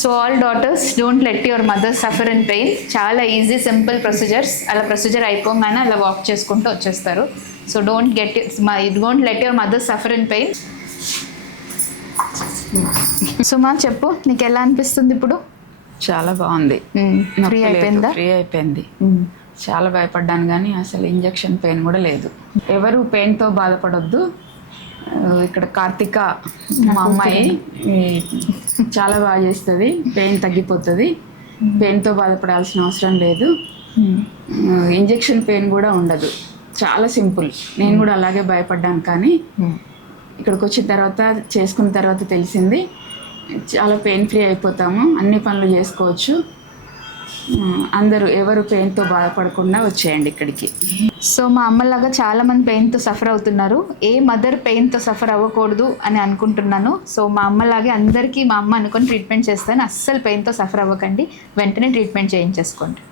So all daughters don't let your mother suffer in pain. చాలా easy simple procedures. అలా procedure అయిపోగానే అలా walk చేసుకుంటూ వచ్చేస్తారు. So don't let your mother suffer in pain. Suma చెప్పు, నీకు ఎలా అనిపిస్తుంది ఇప్పుడు? చాలా బాగుంది. ఫ్రీ అయిపోయిందా? ఫ్రీ అయిపోయింది. చాలా భయపడ్డాను కానీ అసలు ఇంజెక్షన్ పెయిన్ కూడా లేదు. ఎవరు పెయిన్తో బాధపడొద్దు. ఇక్కడ కార్తిక మా అమ్మాయి చాలా బాగా చేస్తుంది, పెయిన్ తగ్గిపోతుంది. పెయిన్తో బాధపడాల్సిన అవసరం లేదు. ఇంజెక్షన్ పెయిన్ కూడా ఉండదు. చాలా సింపుల్. నేను కూడా అలాగే భయపడ్డాను కానీ ఇక్కడికి వచ్చిన తర్వాత చేసుకున్న తర్వాత తెలిసింది చాలా పెయిన్ ఫ్రీ అయిపోతాము, అన్ని పనులు చేసుకోవచ్చు. అందరూ ఎవరు పెయిన్తో బాధపడకుండా వచ్చేయండి ఇక్కడికి. సో మా అమ్మలాగా చాలామంది పెయిన్తో సఫర్ అవుతున్నారు. ఏ మదర్ పెయిన్తో సఫర్ అవ్వకూడదు అని అనుకుంటున్నాను. సో మా అమ్మలాగే అందరికీ మా అమ్మ అనుకొని ట్రీట్మెంట్ చేస్తాను. అస్సలు పెయిన్తో సఫర్ అవ్వకండి, వెంటనే ట్రీట్మెంట్ చేయించేసుకోండి.